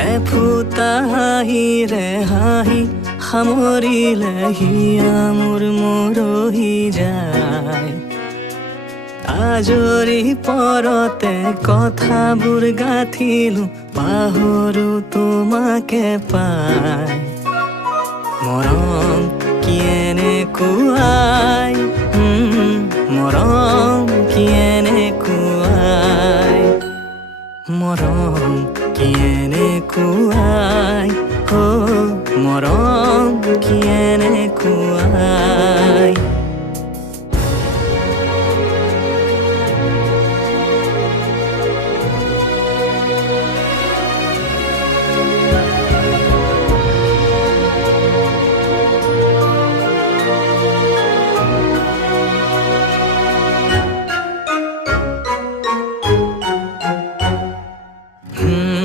এফুটা হাঁহিৰে হাঁহি সামৰিলে হিয়া মোৰ মৰহি যায়। আজৰি পৰতে কথাবোৰ গাঁঠিলো পাহৰো তোমাকে পাই। মৰম কি এনেকুৱাই, মৰম কি এনেকুৱাই, মৰম কি এনেকুৱাই, মৰম কি এনেকুৱাই।